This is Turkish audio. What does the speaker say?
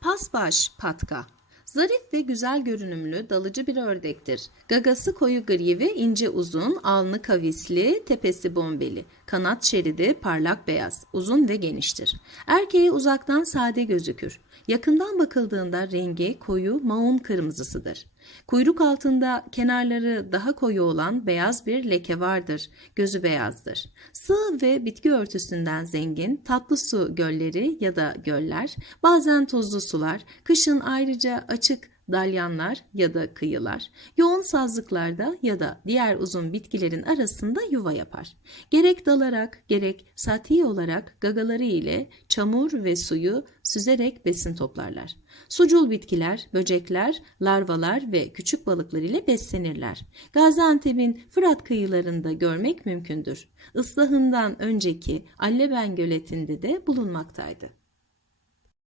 Pasbaş patka Zarif ve güzel görünümlü dalıcı bir ördektir. Gagası koyu gri ve ince uzun, alnı kavisli, tepesi bombeli. Kanat şeridi parlak beyaz, uzun ve geniştir. Erkeğe uzaktan sade gözükür. Yakından bakıldığında rengi koyu maun kırmızısıdır. Kuyruk altında kenarları daha koyu olan beyaz bir leke vardır. Gözü beyazdır. Sığ ve bitki örtüsünden zengin tatlı su gölleri ya da göller, bazen tuzlu sular, kışın ayrıca açık dalyanlar ya da kıyılar, yoğun sazlıklarda ya da diğer uzun bitkilerin arasında yuva yapar. Gerek dalarak gerek sati olarak gagaları ile çamur ve suyu süzerek besin toplarlar. Sucul bitkiler, böcekler, larvalar ve küçük balıklar ile beslenirler. Gaziantep'in Fırat kıyılarında görmek mümkündür. Islahından önceki Alleben göletinde de bulunmaktaydı.